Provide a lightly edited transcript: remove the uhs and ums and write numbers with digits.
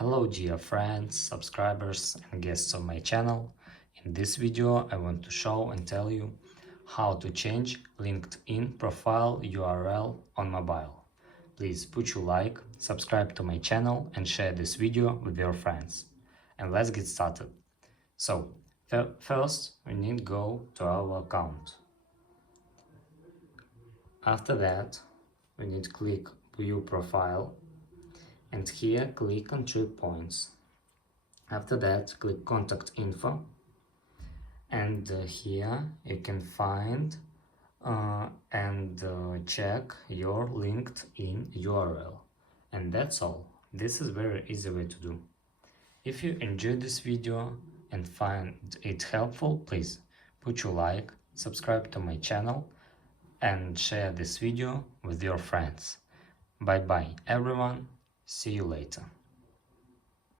Hello dear friends, subscribers and guests on my channel. In this video I want to show and tell you how to change LinkedIn profile URL on mobile. Please put your like, subscribe to my channel and share this video with your friends. And let's get started. So, first we need to go to our account. After that, we need to click View Profile and here click on 3 points. After that, click Contact Info and here you can find and check your LinkedIn URL. And that's all. This is very easy way to do. If you enjoyed this video and find it helpful, please put your like, subscribe to my channel and share this video with your friends. Bye bye everyone, see you later.